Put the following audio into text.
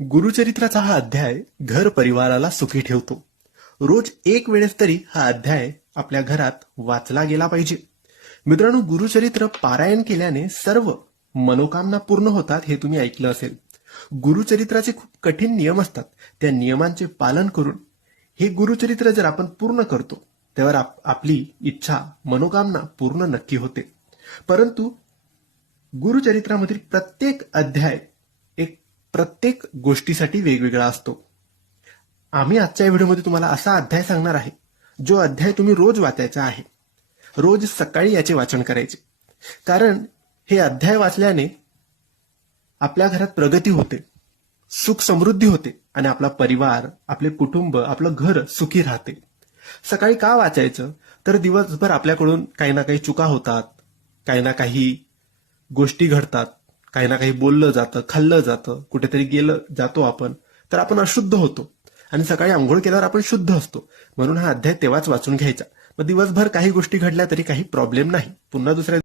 गुरुचरित्राचा हा अध्याय घर परिवाराला सुखी ठेवतो. रोज एक वेळेस तरी हा अध्याय आपल्या घरात वाचला गेला पाहिजे. मित्रांनो, गुरुचरित्र पारायण केल्याने सर्व मनोकामना पूर्ण होतात हे तुम्ही ऐकलं असेल. गुरुचरित्राचे खूप कठीण नियम असतात. त्या नियमांचे पालन करून हे गुरुचरित्र जर आपण पूर्ण करतो तेव्हा आपली इच्छा मनोकामना पूर्ण नक्की होते. परंतु गुरुचरित्रामधील प्रत्येक अध्याय एक प्रत्येक गोष्टीसाठी वेगवेगळा असतो. आम्ही आजच्या व्हिडिओमध्ये तुम्हाला असा अध्याय सांगणार आहे जो अध्याय तुम्ही रोज वाचायचा आहे. रोज सकाळी याचे वाचन करायचे, कारण हे अध्याय वाचल्याने आपल्या घरात प्रगती होते, सुख समृद्धी होते आणि आपला परिवार, आपले कुटुंब, आपलं घर सुखी राहते. सकाळी का वाचायचं? तर दिवसभर आपल्याकडून काही ना काही चुका होतात, काही ना काही गोष्टी घडतात, काही ना काही बोललं जातं, खाल्लं जातं, कुठेतरी जातो आपण, तर आपण अशुद्ध होतो आणि सकाळी आंघोळ केल्यावर आपण शुद्ध असतो. म्हणून हा अध्याय तेव्हाच वाचून घ्यायचा. मग दिवसभर काही गोष्टी घडल्या तरी काही प्रॉब्लेम नाही, पुन्हा दुसऱ्या